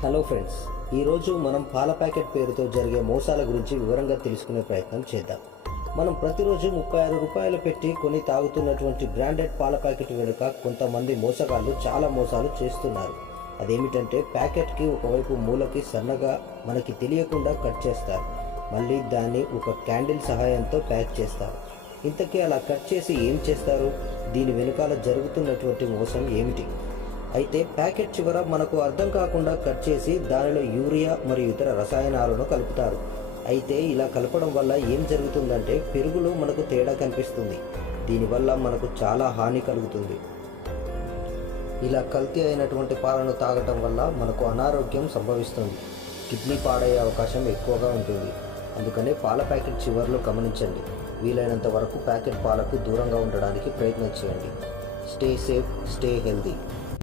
Hello friends, ఈరోజు మనం పాల ప్యాకెట్ పేరుతో జరిగే మోసాల గురించి వివరంగా తెలుసుకునే ప్రయత్నం చేద్దాం. మనం ప్రతిరోజు 36 రూపాయలు పెట్టి కొని తాగుతున్నటువంటి బ్రాండెడ్ పాల ప్యాకెట్ వెనుక కొంతమంది మోసగాళ్ళు చాలా మోసాలు చేస్తున్నారు. అదేమిటంటే ప్యాకెట్కి ఒకవైపు మూలకి సన్నగా మనకి తెలియకుండా కట్ చేస్తారు. మళ్ళీ దాన్ని ఒక క్యాండిల్ సహాయంతో ప్యాక్ చేస్తారు. ఇంతకీ అలా కట్ చేసి ఏం చేస్తారు? దీని వెనుకాల జరుగుతున్నటువంటి మోసం ఏమిటి? అయితే ప్యాకెట్ చివర మనకు అర్థం కాకుండా కట్ చేసి దానిలో యూరియా మరియు ఇతర రసాయనాలను కలుపుతారు. అయితే ఇలా కలపడం వల్ల ఏం జరుగుతుందంటే పెరుగులో మనకు తేడా కనిపిస్తుంది. దీనివల్ల మనకు చాలా హాని కలుగుతుంది. ఇలా కల్తీ అయినటువంటి పాలను తాగటం వల్ల మనకు అనారోగ్యం సంభవిస్తుంది. కిడ్నీ పాడయ్యే అవకాశం ఎక్కువగా ఉంటుంది. అందుకనే పాల ప్యాకెట్ చివర్లో గమనించండి. వీలైనంత వరకు ప్యాకెట్ పాలకు దూరంగా ఉండడానికి ప్రయత్నం చేయండి. Stay safe, stay healthy.